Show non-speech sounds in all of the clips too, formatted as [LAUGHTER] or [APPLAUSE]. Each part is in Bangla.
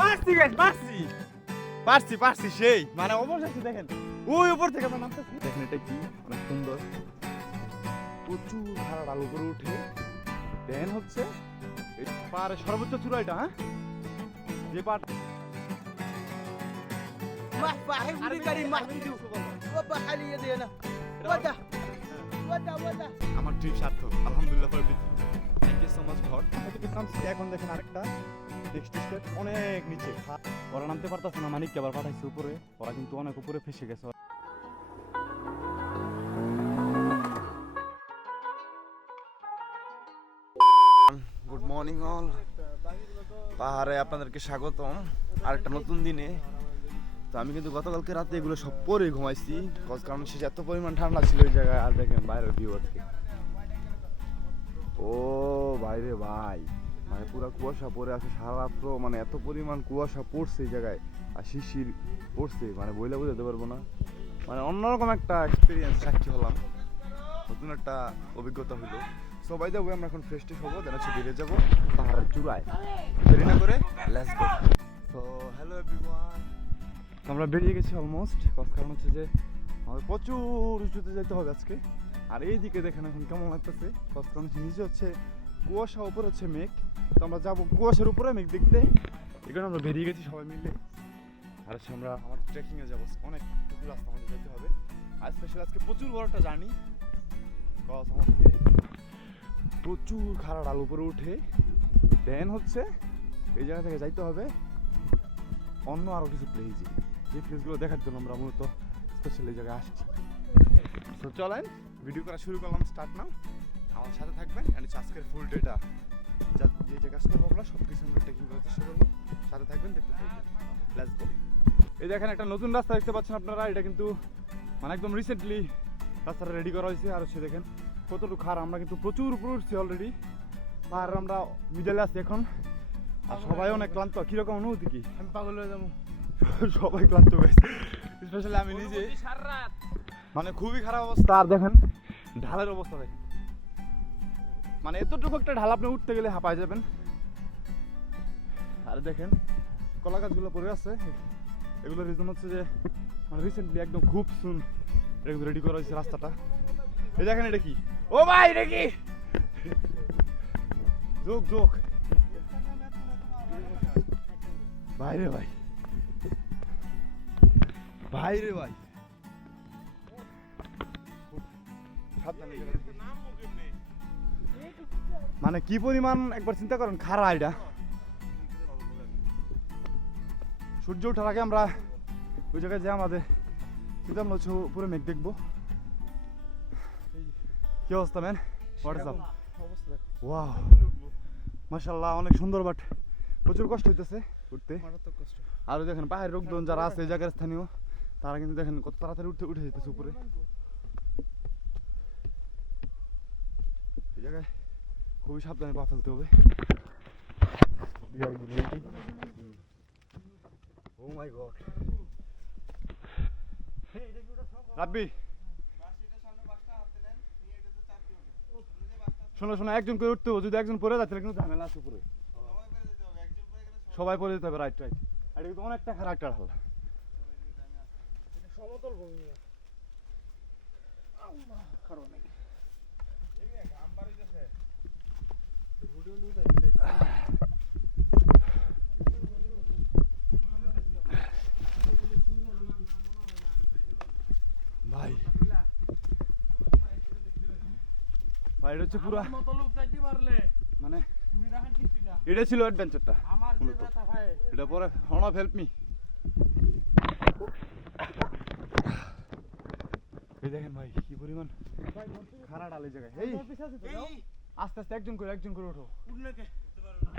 পারছি গাইস পারছি। পারছি পারছি সেই। মানে অবশেষে দেখেন। ওই উপর থেকে আমরা নামতেছি। দেখেন এটা কি? অনেক সুন্দর। প্রচুর ধারার আলো করে উঠে। দেন হচ্ছে পার সর্বোচ্চ চূড়া এটা হ্যাঁ? যে পার আমার ট্রিপ সার্থক আলহামদুলিল্লাহ থ্যাংক ইউ সো মাচ ঘর এখন দেখেন আরেকটা। অনেক নিচে। ওরা নামতে পারতাছে না, মানিককে আবার পাঠাইছে উপরে। ওরা কিন্তু অনেক উপরে ফেসে গেছে। গুড মর্নিং অল পাহাড়ে আপনাদেরকে স্বাগতম। আরেকটা নতুন দিনে। তো আমি কিন্তু গতকালকে রাতে এগুলো সব পরে ঘুমাইছি। কারণ সে এত পরিমাণ ঠান্ডা ছিল ওই জায়গায়, আর দেখেন বাইরের ভিউ আজকে। ও, বাইরে ভাই। মানে পুরো কুয়াশা পড়ে আছে সারা রাত্র মানে এত পরিমাণ কুয়াশা পড়ছে এই জায়গায়, আর শিশির পড়ছে মানে বইলে বোঝাতে পারব না। মানে অন্যরকম একটা এক্সপিরিয়েন্স সাক্ষী হলাম, নতুন একটা অভিজ্ঞতা হলো সবাই যাব আমরা এখন ফ্রেশ ট্রেশ হব দেন হচ্ছে বেরিয়ে যাব পাহাড়ের চূড়ায়। দেরি না করে লেটস গো তো হ্যালো এভরিওয়ান আমরা বেরিয়ে গেছি অলমোস্ট কারণ হচ্ছে যে আমাদের প্রচুর উঁচুতে যেতে হবে আজকে। আর এই দিকে দেখেন এখন কেমন লাগতেছে কারণ হচ্ছে হচ্ছে কুয়াশা উপরে হচ্ছে মেঘ। তো আমরা যাব কুয়াশার উপরে মেঘ দেখতে। এখানে আমরা বেরিয়ে গেছি সবাই মিলে। আর হচ্ছে আমরা আমাদের ট্রেকিংয়ে যাব। অনেক রাস্তা আমাদের যেতে হবে। আর স্পেশাল আজকে প্রচুর বড় একটা জার্নি প্রচুর খারাপ ডাল উপরে উঠে। দেন হচ্ছে এই জায়গা থেকে যাইতে হবে অন্য আরও কিছু প্লেসে যে প্লেসগুলো দেখার জন্য আমরা মূলত স্পেশাল এই জায়গায় আসছি। তো চলেন ভিডিও করা শুরু করলাম স্টার্ট নাও আমার সাথে থাকবেন অ্যান্ড আজকের ফুল ডেটা যা যে যে কাজ করব আমরা সব কিছু আমরা টেকিং করার চেষ্টা করব। সাথে থাকবেন দেখতে থাকবেন। লেটস গো এই দেখেন একটা নতুন রাস্তা দেখতে পাচ্ছেন আপনারা এটা কিন্তু মানে একদম রিসেন্টলি রাস্তাটা রেডি করা হয়েছে। আর হচ্ছে দেখেন কতটুকু খার আমরা কিন্তু প্রচুর উপরে উঠছি অলরেডি আর আমরা মিডলে আছি এখন। আর সবাই অনেক ক্লান্ত। কীরকম অনুভূতি কি? আমি পাগল হয়ে যাব। সবাই ক্লান্ত হয়েছে স্পেশালি আমি নিজে। মানে খুবই খারাপ অবস্থা। আর দেখেন ঢালের অবস্থা দেখেন। মানে এতটুকু একটা ঢাল আপনি উঠতে গেলে হাঁপায় যাবেন। আর দেখেন, কলা গাছগুলো পড়ে আছে। এগুলো রিজন হচ্ছে যে মানে রিসেন্টলি একদম খুব সুন কিন্তু রেডি করা হয়েছে রাস্তাটা। এই দেখেন এটা কি? ও ভাই, এটা কি? যোগ যোগ ভাই রে ভাই। ভাই রে ভাই। সাবধানে। মানে কি পরিমাণ একবার চিন্তা করেন খারা এটা। সূর্য ওঠার আগে আমরা ওই জায়গায় যাই আমাদের চিন্তা আমরা হচ্ছে পুরো মেঘ দেখব। কি অবস্থা ম্যান হোয়াটস আপ অবস্থা ওয়াও মাশাল্লাহ অনেক সুন্দর বাট প্রচুর কষ্ট হইতেছে উঠতে। আর দেখেন পাহাড়ের লোকজন যারা আছে এই জায়গার স্থানীয় তারা কিন্তু দেখেন কত তাড়াতাড়ি উঠতে উঠে যেতেছে উপরে। এই জায়গায় খুবই সাবধানে পা ফেলতে হবে। Oh my god Rabbi! শোনো শোনো একজন করে উঠতে হবে। যদি একজন পরে যায় তাহলে কিন্তু ঝামেলা আছে উপরে। সবাই পরে যেতে হবে রাইট রাইট আর এটা কিন্তু অনেকটা খারাপ একটা ঢাল সমতল ভূমি খারাপ নাকি ভাই। ভাই এটা হচ্ছে পুরা মানে এটা ছিল অ্যাডভেঞ্চারটা এটা পরে হন হেল্প মি এই দেখেন ভাই কি পরিমাণ খারা ডাল এই জায়গায়। এই আস্তে আস্তে একজন করে একজন করে ওঠো।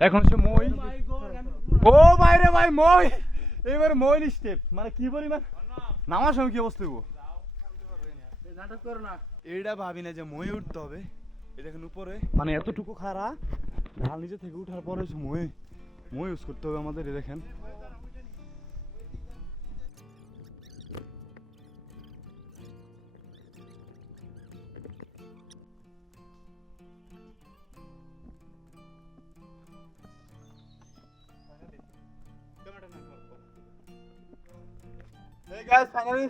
এখন হচ্ছে মই। ও ভাই রে ভাই মই। এবার মই স্টেপ। মানে কি পরিমাণ? নামার সময় কি অবস্থা হইব নাটক করো না। এইটা ভাবি না যে মই উঠতে হবে এই দেখেন উপরে। মানে এতটুকু খাড়া ঢাল নিচে থেকে উঠার পরে মই মই ইউজ করতে হবে আমাদের এই দেখেন। গ্যাস ফাইনালি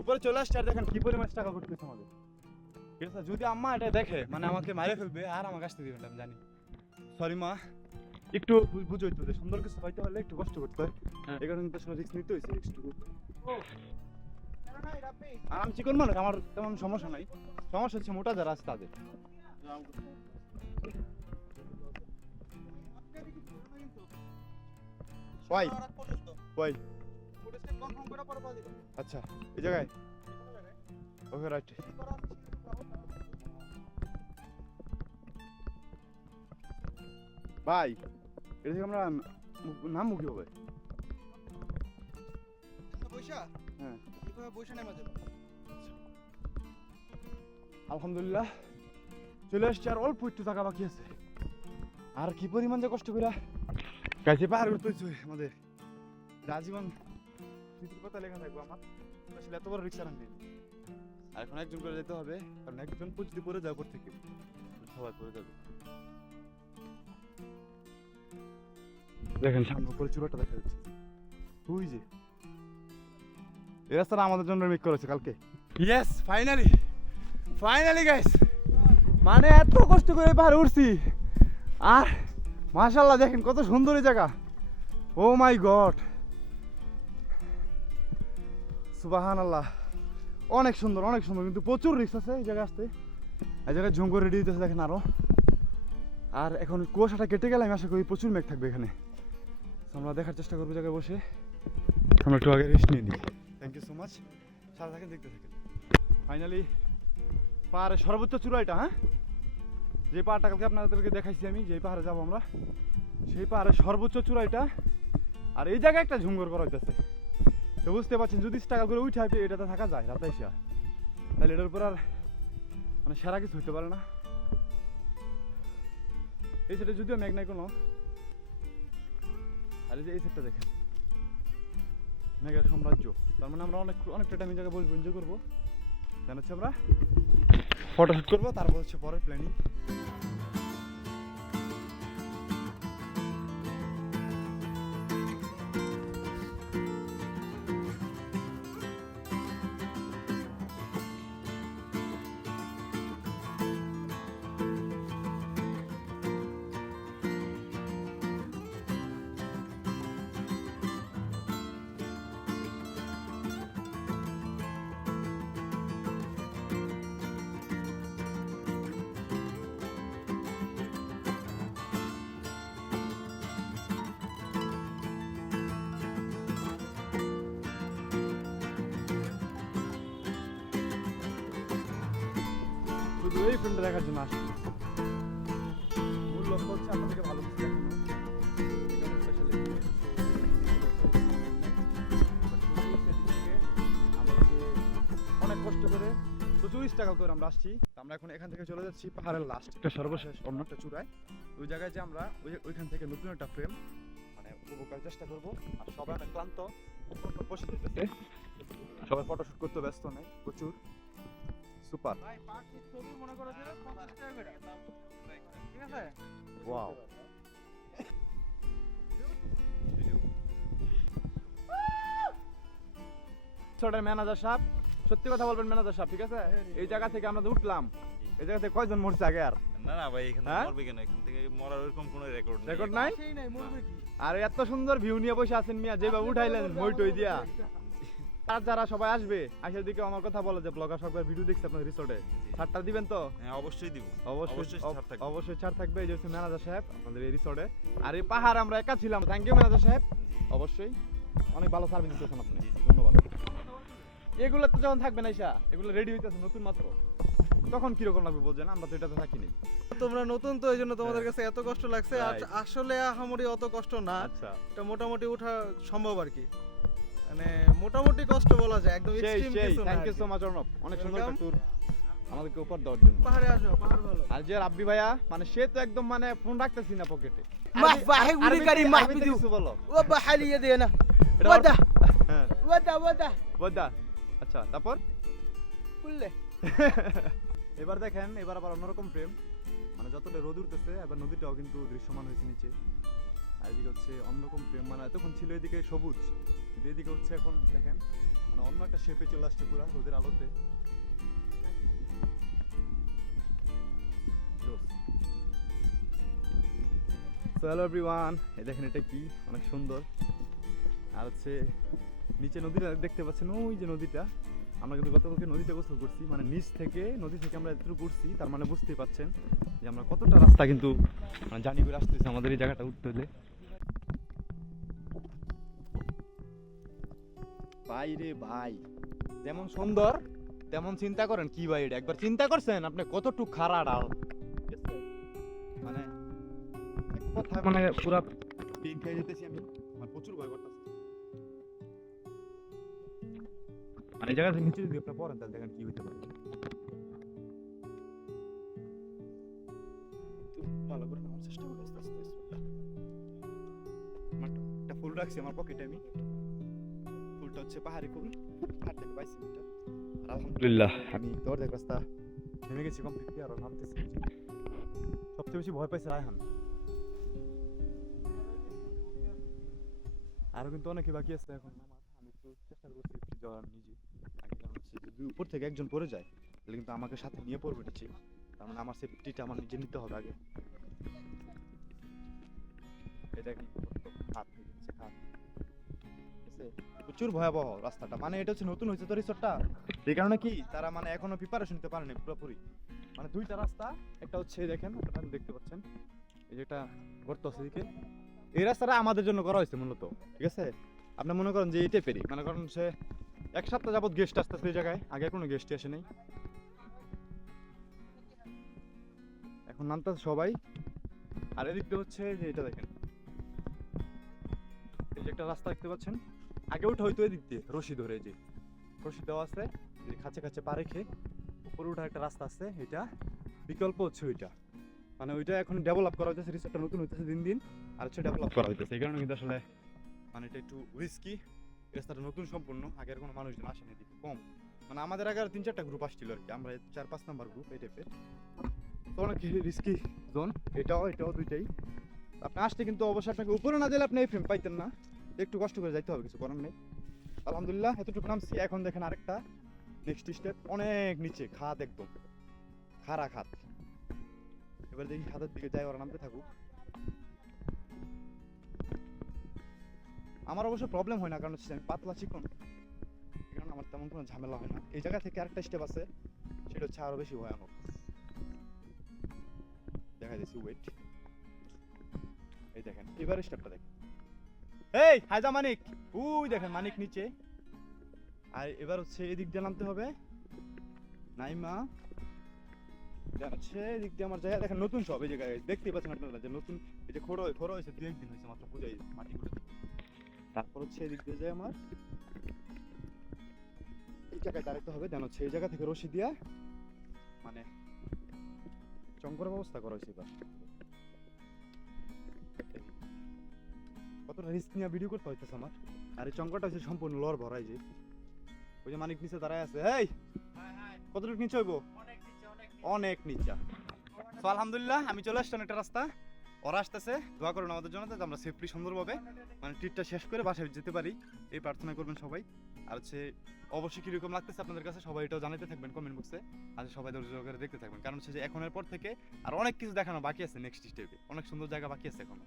উপরে চলে আসছে আর দেখেন কি পরিমাণ টাকা করতেছে আমাদের। ঠিক আছে যদি আম্মা এটা দেখে মানে আমাকে মারে ফেলবে আর আমাকে আসতে দিবে না আমি জানি। সরি মা। একটু বুঝোই তো সুন্দর কিছু পাইতে হলে একটু কষ্ট করতে হয়। হ্যাঁ। এই কারণে তো রিস্ক নিতে হয়েছে রিস্কটুকু আর আমি চিকন মানুষ আমার তেমন সমস্যা নাই। সমস্যা হচ্ছে মোটা যারা আছে তাদের। আচ্ছা এই জায়গায়? ওকে রাইট ভাই এটা থেকে আমরা নাম মুখি হবে হ্যাঁ। আলহামদুলিল্লাহ চলে আসছে আর অল্প একটু টাকা বাকি আছে। আর কি পরিমাণ যে কষ্ট করে গাছে পাহাড় হচ্ছে আমাদের। রাজীবন কথা লেখা থাকব আমার আসলে এত বড় রিক্সা আর এখন একজন করে যেতে হবে কারণ একজন যদি পরে পর থেকে সবাই পরে যাবে। দেখেন সামনে করে চূড়াটা দেখা যাচ্ছে। তুই যে। এই রাস্তাটা আমাদের জন্য মেক করেছে কালকে। ইয়েস ফাইনালি ফাইনালি গাইস মানে এত কষ্ট করে পাহাড়ে উঠছি। আর মাশাল্লাহ দেখেন কত সুন্দর জায়গা। ও মাই গড সুবাহান আল্লাহ অনেক সুন্দর অনেক সুন্দর। কিন্তু প্রচুর রিক্স আছে এই জায়গায় আসতে। এই জায়গায় ঝুমকো রেডি দিতেছে দেখেন আরও। আর এখন কুয়াশাটা কেটে গেলে আমি আশা করি প্রচুর মেঘ থাকবে এখানে। আমরা দেখার চেষ্টা করব জায়গায় বসে। আমরা একটু আগে রেস্ট নিয়ে নিই। থ্যাংক ইউ সো মাচ সারা থাকেন, দেখতে থাকেন। ফাইনালি পাহাড়ের সর্বোচ্চ চূড়া এটা হ্যাঁ? যে পাহাড়টা কালকে আপনাদেরকে দেখাইছি আমি যে পাহাড়ে যাব আমরা, সেই পাহাড়ের সর্বোচ্চ চূড়া এটা। আর এই জায়গায় একটা ঝুমঘর করা হইতেছে। তো বুঝতে পারছেন, যদি স্ট্রাগল করে উঠে এটাতে থাকা যায় রাতে এসে তাহলে এটার উপর আর মানে সেরা কিছু হইতে পারে না। এই সেটা যদিও মেঘ নাই কোনো আর এই যে এই সেটটা দেখেন। মেঘের সাম্রাজ্য, তার মানে আমরা অনেক অনেকটা টাইম জায়গায় বসবো এনজয় করব। দেন হচ্ছে আমরা ফটোশুট করব, তারপর হচ্ছে পরের প্ল্যানিং এই ফিল্মটা দেখার জন্য আসছি। মূল লক্ষ্য হচ্ছে আপনাদেরকে ভালো কিছু দেখানো। অনেক কষ্ট করে প্রচুর স্ট্রাগল করে আমরা আসছি। আমরা এখন এখান থেকে চলে যাচ্ছি পাহাড়ের লাস্ট একটা সর্বশেষ অন্য একটা চূড়ায়। ওই জায়গায় যে আমরা ওই ওইখান থেকে নতুন একটা ফ্রেম মানে উপভোগ করার চেষ্টা করব। আর সবাই অনেক ক্লান্ত বসে যেতেছে সবাই ফটোশুট করতে ব্যস্ত নেই প্রচুর। সুপার। ওয়াও। ছোটের ম্যানেজার সাহেব সত্যি কথা বলবেন ম্যানেজার সাহেব ঠিক আছে? এই জায়গা থেকে আমরা উঠলাম। এই জায়গা থেকে কয়জন মরছে আগে আর? না না ভাই এখানে হ্যাঁ? মরবে কেন? এখান থেকে মরার ওরকম কোনো রেকর্ড নেই। রেকর্ড নাই? আর এত সুন্দর ভিউ নিয়ে বসে আছেন মিয়া যেভাবে উঠাইলেন মইটই দিয়া। আর যারা সবাই আসবে আসার দিকে আমার কথা বলে যে ব্লগার সবাই ভিডিও দেখছে আপনার রিসোর্টে ছাড়টা দিবেন তো? হ্যাঁ অবশ্যই দিব। অবশ্যই অবশ্যই ছাড় থাকবে। এই যে হচ্ছে ম্যানেজার সাহেব আপনাদের এই রিসোর্টে আর এই পাহাড় আমরা একা ছিলাম। থ্যাংক ইউ ম্যানেজার সাহেব। অবশ্যই। অনেক ভালো সার্ভিস দিতেছেন আপনি। ধন্যবাদ। এগুলো তো যখন থাকবে না ইসা এগুলো রেডি হইতেছে নতুন মাত্র। তখন কীরকম লাগবে বলছেন? আমরা তো এটাতে থাকি নাই। তোমরা নতুন তো এই জন্য তোমাদের কাছে এত কষ্ট লাগছে। আর আসলে আহামরি অত কষ্ট না। আচ্ছা। এটা মোটামুটি ওঠা সম্ভব আর কি। মানে মোটামুটি কষ্ট বলা যায় একদম এক্সট্রিম কিছু না thank you so much Arnab. অনেক সুন্দর একটা ট্যুর আমাদেরকে উপর দেওয়ার জন্য। পাহাড়ে আসো পাহাড় ভালো। আর যে রাব্বি ভাইয়া মানে সে তো একদম মানে ফোন রাখতেছি না পকেটে মাহবা, হে গুলি গাড়ি মাহবি দিও। কিছু বলো। ওবা হালিয়ে দিয়ে না। ওদা হ্যাঁ। ওদা ওদা আচ্ছা তারপর? বললে [LAUGHS] এবার দেখেন এবার আবার অন্যরকম প্রেম। মানে যতটা রোদ উঠতেছে এবার নদীটাও কিন্তু দৃশ্যমান হয়েছে নিচে। আর এদিকে হচ্ছে অন্যরকম প্রেম। মানে এতক্ষণ ছিল এদিকে সবুজ। এদিকে হচ্ছে এখন দেখেন মানে অন্য একটা শেপে চলে আসছে পুরো রোদের আলোতে। হ্যালো এভরিওয়ান এই দেখেন এটা কি? অনেক সুন্দর। আর হচ্ছে নিচে নদীটা দেখতে পাচ্ছেন, ওই যে নদীটা। আমরা কিন্তু গতকালকে নদীতে গোসল করছি মানে নিচ থেকে, নদী থেকে আমরা এতটুকু করছি তার মানে বুঝতেই পাচ্ছেন যে আমরা কতটা রাস্তা কিন্তু মানে জানি করে আসতেছি আমাদের এই জায়গাটা উঠতে হলে। ভাই রে ভাই। যেমন সুন্দর তেমন চিন্তা করেন কি ভাই এটা? একবার চিন্তা করছেন? আপনি কতটুকু খারা ডাল? মানে কথায় মানে পুরা পিন খেয়ে যেতেছি আমি। আমার প্রচুর ভয় করতেছে। মানে এই জায়গাটা নিচে যদি আপনি পড়েন তাহলে দেখেন কি হইতে পারে। ভালো করে নেওয়ার চেষ্টা করি আস্তে আস্তে আমার একটা ফুল রাখছি আমার পকেটে আমি। হচ্ছে পাহাড়ি ফুল পাহাড় থেকে পাইছি আর আলহামদুলিল্লাহ। আমি তো অর্ধেক রাস্তা নেমে গেছি কমপ্লিটলি আর নামতেছি সবচেয়ে বেশি ভয় পাইছে রায়হান। আরও কিন্তু অনেকে বাকি আছে এখন। আমি একটু চেষ্টা করছি একটু যাওয়ার নিজে। যদি উপর থেকে একজন পড়ে যায় তাহলে কিন্তু আমাকে সাথে নিয়ে পড়বে নিচে তার মানে আমার সেফটিটা আমার নিজে নিতে হবে আগে। এটা কি? হাত হাত? প্রচুর ভয়াবহ রাস্তাটা। মানে এটা হচ্ছে নতুন হয়েছে তো রিসোর্টটা এই কারণে কি তারা মানে এখনও প্রিপারেশন নিতে পারেনি পুরোপুরি। মানে দুইটা রাস্তা, একটা হচ্ছে দেখেন, আপনারা দেখতে পাচ্ছেন। এই যে একটা গর্ত আছে এদিকে। এই রাস্তাটা আমাদের জন্য করা হয়েছে মূলত, ঠিক আছে? আপনি মনে করেন যে এই টাইপেরই মানে করেন সে এক সপ্তাহ যাবত গেস্ট আসতেছে এই জায়গায়, আগে কোনো গেস্টই আসে নাই। এখন নামতেছে সবাই। আর এদিকটা হচ্ছে যে এটা দেখেন। এই যে একটা রাস্তা দেখতে পাচ্ছেন। আগে ওঠা হয়তো এদিক দিয়ে, রশি ধরে যে। রশি দেওয়া আছে কাছে কাছে পা রেখে উপরে উঠার একটা রাস্তা আছে, এটা বিকল্প হচ্ছে ওইটা। মানে ওইটা এখন ডেভেলপ করা হইতেছে রিসোর্টটা নতুন হইতেছে দিন দিন, আর হচ্ছে ডেভেলপ করা হইতেছে। এই কারণে কিন্তু আসলে মানে এটা একটু রিস্কি রাস্তাটা নতুন সম্পূর্ণ, আগের কোনো মানুষজন আসেনি, এদিকে কম। মানে আমাদের আগে আর তিন চারটা গ্রুপ আসছিল আর কি, আমরা চার পাঁচ নাম্বার গ্রুপ এই টাইপের তো অনেক রিস্কি জোন এটাও এটাও দুইটাই। আপনি আসতে কিন্তু অবশ্যই আপনাকে উপরে না দিলে আপনি এই ফ্রেম পাইতেন না। একটু কষ্ট করে যাইতে হবে, কিছু করার নেই। আলহামদুলিল্লাহ, এতটুকু নামছি। এখন দেখেন আরেকটা নেক্সট স্টেপ অনেক নিচে, খাদ একদম। খারা খাত এবার দেখি খাদের দিকে যাই, ওরা নামতে থাকুক। আমার অবশ্য প্রবলেম হয় না, কারণ হচ্ছে আমি পাতলা চিকন। কারণে আমার তেমন কোনো ঝামেলা হয় না। এই জায়গা থেকে আরেকটা স্টেপ আছে, সেটা হচ্ছে আরও বেশি ভয়ানক। দেখা যাচ্ছে ওয়েট এই দেখেন এবার স্টেপটা দেখেন। এই, হায়দা মানিক। উই, দেখেন মানিক নিচে। আর এবার হচ্ছে এদিক দিয়ে নামতে হবে। নাইমা। হচ্ছে এদিক দিয়ে আমার জায়গা। দেখেন নতুন সব, এই জায়গায় দেখতেই পাচ্ছেন আপনারা যে নতুন, এই যে খোড়ো খোড়ো হয়েছে দু একদিন হয়েছে মাত্র পূজায় মাটি করে তারপর হচ্ছে এদিক দিয়ে যায় আমার। এই জায়গায় দাঁড়াতে হবে, দেন হচ্ছে এই জায়গা থেকে রশি দিয়া মানে চঙ্কর ব্যবস্থা করা হয়েছে এবার। কতটা রিস্ক নিয়ে ভিডিও করতে হইতেছে আমার? আর এই চঙ্করটা হচ্ছে সম্পূর্ণ লর ভরাই যে। ওই যে মানিক নিচে দাঁড়ায় আছে। এই কতটুকু নিচে হইব? অনেক নিচা তো আলহামদুলিল্লাহ আমি চলে আসছি একটা রাস্তা। ওরা আসতেছে, দোয়া করুন আমাদের জন্য যাতে আমরা সেফলি সুন্দরভাবে মানে ট্রিটটা শেষ করে বাসায় যেতে পারি। এই প্রার্থনা করবেন সবাই। আর হচ্ছে, অবশ্যই কীরকম লাগতেছে আপনাদের কাছে, সবাই এটাও জানাতে থাকবেন কমেন্ট বক্সে আর সবাই ধৈর্য সহকারে দেখতে থাকবেন। কারণ হচ্ছে যে এখনের পর থেকে আর অনেক কিছু দেখানো বাকি আছে নেক্সট স্টেপে অনেক সুন্দর জায়গা বাকি আছে এখন।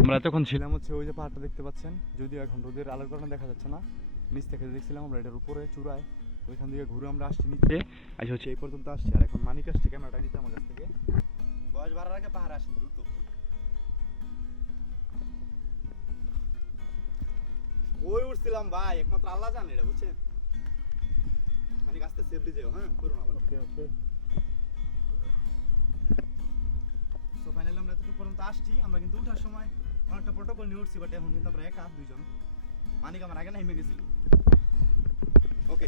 আমরা এতক্ষণ ছিলাম হচ্ছে ওই যে পাহাড়টা দেখতে পাচ্ছেন। যদিও এখন রোদের আলোর কারণে দেখা যাচ্ছে না। নিচ থেকে দেখছিলাম আমরা, এটার উপরে, চূড়ায়। ওইখান থেকে ঘুরে আমরা আসছি নিচে। আজ হচ্ছে এই পর্যন্ত আসছি। আর এখন মানিক আসছে, ক্যামেরাটা নিতে আমার কাছ থেকে। বয়স বাড়ার আগে পাহাড়ে আসেন দ্রুত। উঠছিলাম ভাই একমাত্র আল্লাহ জানে এটা বুঝছেন? মানিক আসতে সেফলি যাও হ্যাঁ? করুন আবার। ওকে ওকে। তো ফাইনালি আমরা এতটুকু পর্যন্ত আসছি আমরা কিন্তু উঠার সময় অনেকটা প্রোটোকল নিয়ে উঠছি বাট এখন কিন্তু আমরা একা দুইজন। মানিক আমার আগে নেমে গেছিল। ওকে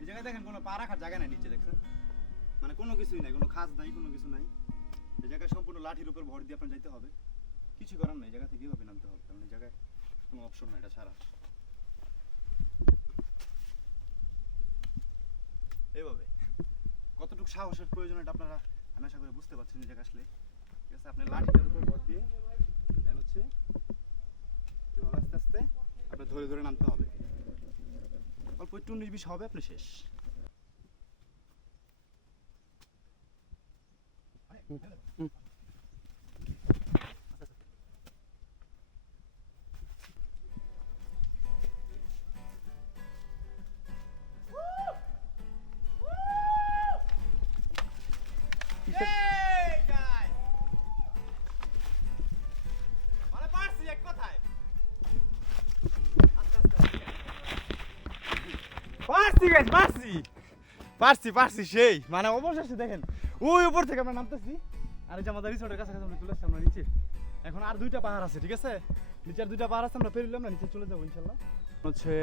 এই জায়গায় দেখেন কোনো পা রাখার জায়গা নাই নিচে দেখছেন? মানে কোনো কিছুই নাই কোনো খাজ নাই কোনো কিছু নাই। এই জায়গায় সম্পূর্ণ লাঠির উপর ভর দিয়ে আপনার যাইতে হবে। কিছু করার নাই জায়গা থেকে কীভাবে নামতে হবে কারণ এই জায়গায় কোনো অপশন নাই এটা ছাড়া। এইভাবে। কতটুকু সাহসের প্রয়োজন এটা আপনারা আমি আশা করি বুঝতে পারছেন জায়গা আসলে। ঠিক আছে, আপনি লাঠিটার উপর ভর দিয়ে দেন হচ্ছে এভাবে আস্তে আস্তে আপনার ধরে ধরে নামতে হবে। অল্প একটু বিশ হবে, আপনি শেষ। মানে গাইস পারছি পারছি পারছি সেই মানে অবশেষে দেখেন। ওই উপর থেকে আমরা নামতেছি। আর যে আমাদের রিসোর্টের কাছাকাছি আমরা চলে আমরা নিচে। এখন আর দুইটা পাহাড় আছে, ঠিক আছে? নিচের দুইটা পাহাড় আছে, আমরা পেরিলাম না, নিচে চলে যাব ইনশাল্লাহ হচ্ছে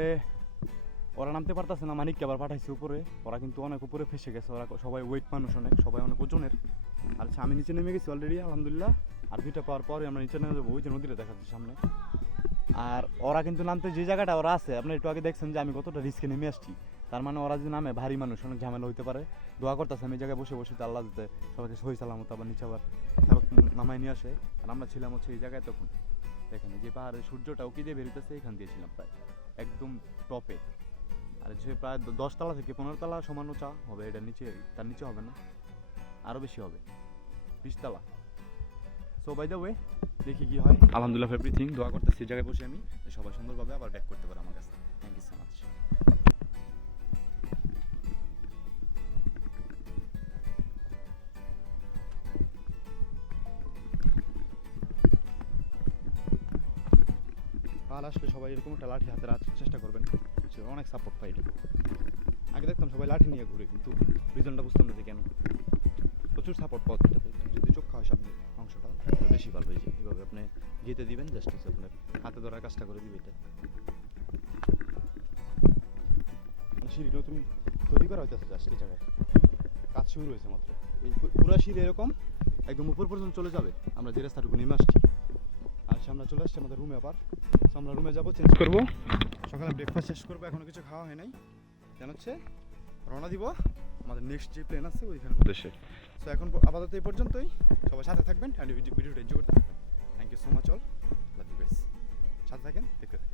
ওরা নামতে পারতেছে না, মানিককে আবার পাঠাইছে উপরে। ওরা কিন্তু অনেক উপরে ফেসে গেছে, ওরা সবাই ওয়েট মানুষ অনেক, সবাই অনেক ওজনের। আর আমি নিচে নেমে গেছি অলরেডি আলহামদুলিল্লাহ। আর দুইটা পাওয়ার পরে আমরা নিচে নেমে যাব, ওই যে নদীটা দেখাচ্ছি সামনে। আর ওরা কিন্তু নামতে যে জায়গাটা ওরা আছে, আপনি একটু আগে দেখছেন যে আমি কতটা রিস্কে নেমে আসছি। তার মানে ওরা যদি নামে ভারী মানুষ, অনেক ঝামেলা হইতে পারে। দোয়া করতেছে আমি এই জায়গায় বসে বসে আল্লাহ দিতে, সবাইকে সহি সালামত আবার নিচে আবার নামায় নিয়ে আসে। আর আমরা ছিলাম হচ্ছে এই জায়গায় তখন, এখানে যে পাহাড়ের সূর্যটা উকি দিয়ে বেরিতেছে, এখান দিয়ে ছিলাম প্রায়, একদম টপে। আর যে প্রায় দশতলা থেকে পনেরো তলা সমান চা হবে, এটা নিচে, তার নিচে হবে না আরও বেশি হবে, বিশতলা। সো বাই দ্য ওয়ে দেখি কি হয়। আলহামদুলিল্লাহ এভরিথিং দোয়া করতেছি, এই জায়গায় বসে আমি, সবাই সুন্দরভাবে আবার ব্যাক করতে পারে আমার কাছে। থ্যাংক ইউ সো মাচ পাহাড় আসলে সবাই এরকম একটা লাঠি হাতে রাখার চেষ্টা করবেন। সে অনেক সাপোর্ট পাই। আগে দেখতাম সবাই লাঠি নিয়ে ঘুরে, কিন্তু রিজনটা বুঝতাম না যে কেন। প্রচুর সাপোর্ট পাওয়া যায় যদি চোখ খাওয়া সামনে অংশটা বেশি ভালো হয়েছে এভাবে আপনি গেতে দিবেন জাস্ট আপনার হাতে ধরার কাজটা করে দিবে এটা। মানে সিঁড়ি নতুন তৈরি করা হইতেছে জাস্ট এই জায়গায়। কাজ শুরু হয়েছে মাত্র। এই পুরা সিঁড়ি এরকম, একদম উপর পর্যন্ত চলে যাবে। আমরা যে রাস্তাটুকু নেমে আসছি। সে আমরা চলে আসছি আমাদের রুমে আবার। তো আমরা রুমে যাব চেঞ্জ করব। সকালে ব্রেকফাস্ট শেষ করব এখনও কিছু খাওয়া হয় নাই। কেন হচ্ছে রওনা দিব। আমাদের নেক্সট যে প্লেন আছে ওইখানে। উদ্দেশ্যে। সো এখন আপাতত এই পর্যন্তই। সবাই সাথে থাকবেন অ্যান্ড ভিডিওটা এনজয় করতে thank you so much all love you guys সাথে থাকেন দেখতে থাকেন।